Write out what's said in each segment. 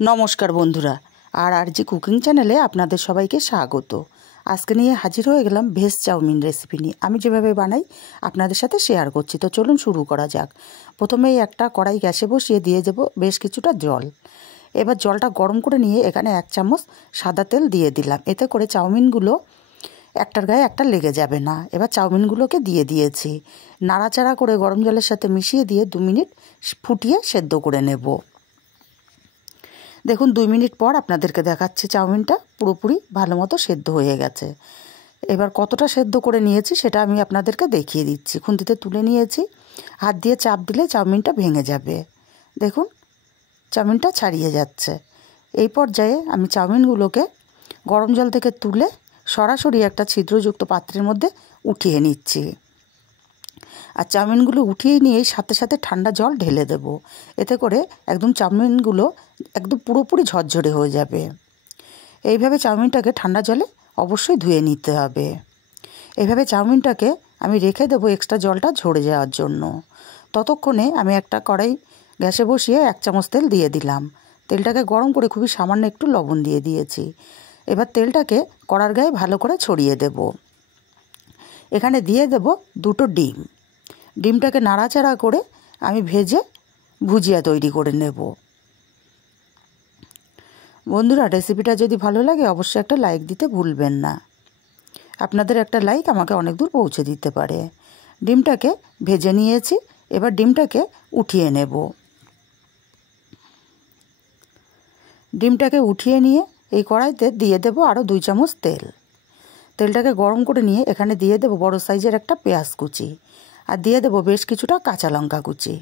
নমস্কার বন্ধুরা, আর জি কুকিং চ্যানেলে আপনাদের সবাইকে স্বাগত। আজকে নিয়ে হাজির হয়ে গেলাম ভেজ চাউমিন রেসিপি নিয়ে। আমি যেভাবে বানাই আপনাদের সাথে শেয়ার করছি। তো চলুন শুরু করা যাক। প্রথমেই একটা কড়াই গ্যাসে বসিয়ে দিয়ে দেব বেশ কিছুটা জল। এবার জলটা গরম করে নিয়ে এখানে 1 চামচ সাদা তেল দিয়ে দিলাম। এতে করে চাউমিনগুলো একটার গায়ে একটা লেগে যাবে না। এবার চাউমিনগুলোকে দিয়ে দিয়েছি। নাড়াচাড়া করে গরম জলের সাথে মিশিয়ে দিয়ে 2 মিনিট ফুটিয়ে সেদ্ধ করে নেব। দেখুন 2 মিনিট পর আপনাদেরকে দেখাচ্ছি চাউমিনটা পুরোপুরি ভালো মতো সেদ্ধ হয়ে গেছে। এবার কতটা সেদ্ধ করে নিয়েছি সেটা আমি আপনাদেরকে দেখিয়ে দিচ্ছি। খুন্তিতে তুলে নিয়েছি, হাত দিয়ে চাপ দিলে চাউমিনটা ভেঙে যাবে। দেখুন চাউমিনটা ছাড়িয়ে যাচ্ছে। এই পর্যায়ে আমি চাউমিনগুলোকে গরম জল থেকে তুলে সরাসরি একটা ছিদ্রযুক্ত পাত্রের মধ্যে উঠিয়ে নিচ্ছি। আর চাউমিনগুলো উঠিয়ে নিয়েই সাথে সাথে ঠান্ডা জল ঢেলে দেব। এতে করে একদম চাউমিনগুলো একদম পুরোপুরি ঝরঝরে হয়ে যাবে। এইভাবে চাউমিনটাকে ঠান্ডা জলে অবশ্যই ধুয়ে নিতে হবে। এইভাবে চাউমিনটাকে আমি রেখে দেবো এক্সট্রা জলটা ঝরে যাওয়ার জন্য। ততক্ষণে আমি একটা কড়াই গ্যাসে বসিয়ে 1 চামচ তেল দিয়ে দিলাম। তেলটাকে গরম করে খুবই সামান্য একটু লবণ দিয়ে দিয়েছি। এবার তেলটাকে কড়ার গায়ে ভালো করে ছড়িয়ে দেব। এখানে দিয়ে দেব 2টো ডিম। ডিমটাকে নাড়াচাড়া করে আমি ভেজে ভুজিয়া তৈরি করে নেব। বন্ধুরা, রেসিপিটা যদি ভালো লাগে অবশ্যই একটা লাইক দিতে ভুলবেন না। আপনাদের একটা লাইক আমাকে অনেক দূর পৌঁছে দিতে পারে। ডিমটাকে ভেজে নিয়েছি। এবার ডিমটাকে উঠিয়ে নেব। ডিমটাকে উঠিয়ে নিয়ে এই কড়াইতে দিয়ে দেব আরও 2 চামচ তেল। তেলটাকে গরম করে নিয়ে এখানে দিয়ে দেব বড় সাইজের একটা পেঁয়াজ কুচি, আর দিয়ে দেব বেশ কিছুটা কাঁচা লঙ্কা কুচি।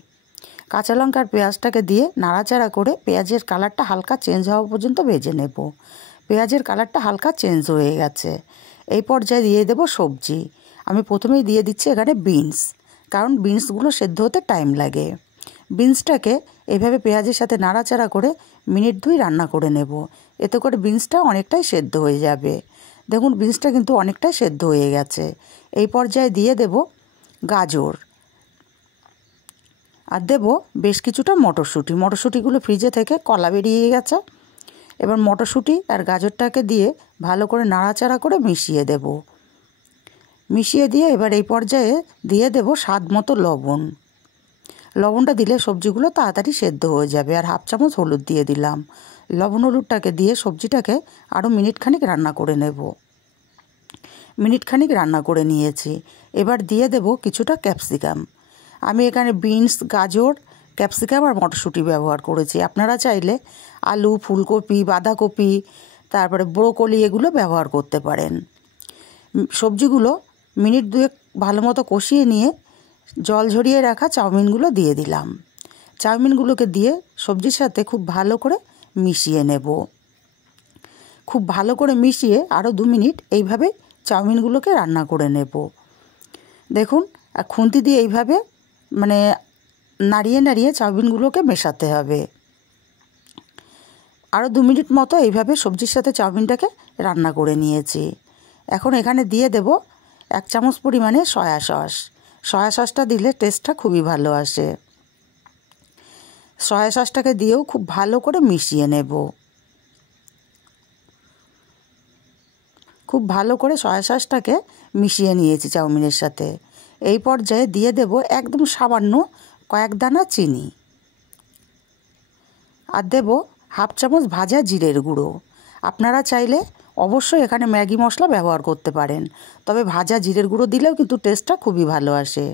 কাঁচা লঙ্কার পেঁয়াজটাকে দিয়ে নাড়াচাড়া করে পেঁয়াজের কালারটা হালকা চেঞ্জ হওয়া পর্যন্ত ভেজে নেব। পেঁয়াজের কালারটা হালকা চেঞ্জ হয়ে গেছে। এই পর্যায়ে দিয়ে দেব সবজি। আমি প্রথমেই দিয়ে দিচ্ছি এখানে বিনস, কারণ বিনসগুলো সেদ্ধ হতে টাইম লাগে। বিনসটাকে এভাবে পেঁয়াজের সাথে নাড়াচাড়া করে মিনিট 2 রান্না করে নেব। এতে করে বিনসটা অনেকটাই সেদ্ধ হয়ে যাবে। দেখুন বিনসটা কিন্তু অনেকটাই সেদ্ধ হয়ে গেছে। এই পর্যায়ে দিয়ে দেব গাজর, আর দেব বেশ কিছুটা মটরশুঁটি। মটরশুঁটিগুলো ফ্রিজে থেকে কলা বেরিয়ে গেছে। এবার মটরশুঁটি আর গাজরটাকে দিয়ে ভালো করে নাড়াচাড়া করে মিশিয়ে দেব। মিশিয়ে দিয়ে এবার এই পর্যায়ে দিয়ে দেব স্বাদ মতো লবণ। লবণটা দিলে সবজিগুলো তাড়াতাড়ি সেদ্ধ হয়ে যাবে। আর 1/2 চামচ হলুদ দিয়ে দিলাম। লবণ হলুদটাকে দিয়ে সবজিটাকে আরও মিনিটখানিক রান্না করে নেব। মিনিটখানিক রান্না করে নিয়েছি। এবার দিয়ে দেব কিছুটা ক্যাপসিকাম। আমি এখানে বিনস, গাজর, ক্যাপসিকাম আর মটরশুঁটি ব্যবহার করেছি। আপনারা চাইলে আলু, ফুলকপি, বাঁধাকপি, তারপরে ব্রোকলি এগুলো ব্যবহার করতে পারেন। সবজিগুলো মিনিট 2 ভালো মতো কষিয়ে নিয়ে জল ঝরিয়ে রাখা চাউমিনগুলো দিয়ে দিলাম। চাউমিনগুলোকে দিয়ে সবজির সাথে খুব ভালো করে মিশিয়ে নেব। খুব ভালো করে মিশিয়ে আরও 2 মিনিট এইভাবে চাউমিনগুলোকে রান্না করে নেব। দেখুন খুন্তি দিয়ে এইভাবে নাড়িয়ে নাড়িয়ে চাউমিনগুলোকে মেশাতে হবে। আরও 2 মিনিট মতো এইভাবে সবজির সাথে চাউমিনটাকে রান্না করে নিয়েছি। এখন এখানে দিয়ে দেব 1 চামচ পরিমাণে সয়া সস। সয়া সসটা দিলে টেস্টটা খুবই ভালো আসে। সয়া সসটাকে দিয়েও খুব ভালো করে মিশিয়ে নেব। খুব ভালো করে সয়া সসটাকে মিশিয়ে নিয়েছি চাউমিনের সাথে। এই পর্যায়ে দিয়ে দেব একদম সামান্য কয়েক দানা চিনি, আর দেব 1/2 চামচ ভাজা জিরের গুঁড়ো। আপনারা চাইলে অবশ্যই এখানে ম্যাগি মশলা ব্যবহার করতে পারেন, তবে ভাজা জিরের গুঁড়ো দিলেও কিন্তু টেস্টটা খুবই ভালো আসে।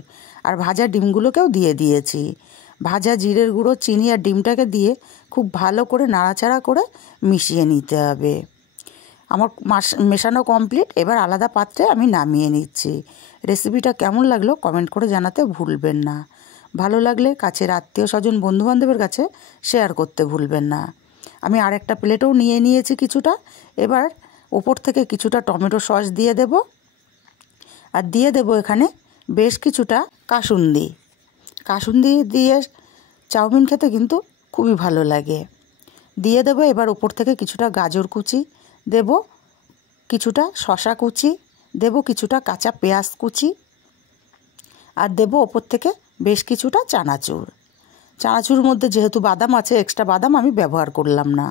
আর ভাজা ডিমগুলোকেও দিয়ে দিয়েছি। ভাজা জিরের গুঁড়ো, চিনি আর ডিমটাকে দিয়ে খুব ভালো করে নাড়াচাড়া করে মিশিয়ে নিতে হবে। আমার মেশানো কমপ্লিট। এবার আলাদা পাত্রে আমি নামিয়ে নিচ্ছি। রেসিপিটা কেমন লাগলো কমেন্ট করে জানাতে ভুলবেন না। ভালো লাগলে কাছের আত্মীয় স্বজন, বন্ধুবান্ধবের কাছে শেয়ার করতে ভুলবেন না। আমি আরেকটা প্লেটেও নিয়ে নিয়েছি কিছুটা। এবার ওপর থেকে কিছুটা টমেটো সস দিয়ে দেব, আর দিয়ে দেব এখানে বেশ কিছুটা কাসুন্দি। কাসুন্দি দিয়ে চাউমিন খেতে কিন্তু খুবই ভালো লাগে। দিয়ে দেব এবার ওপর থেকে কিছুটা গাজর কুচি, দেব কিছুটা শসা কুচি, দেব কিছুটা কাঁচা পেঁয়াজ কুচি, আর দেব ওপর থেকে বেশ কিছুটা চানাচুর। চানাচুরের মধ্যে যেহেতু বাদাম আছে, এক্সট্রা বাদাম আমি ব্যবহার করলাম না।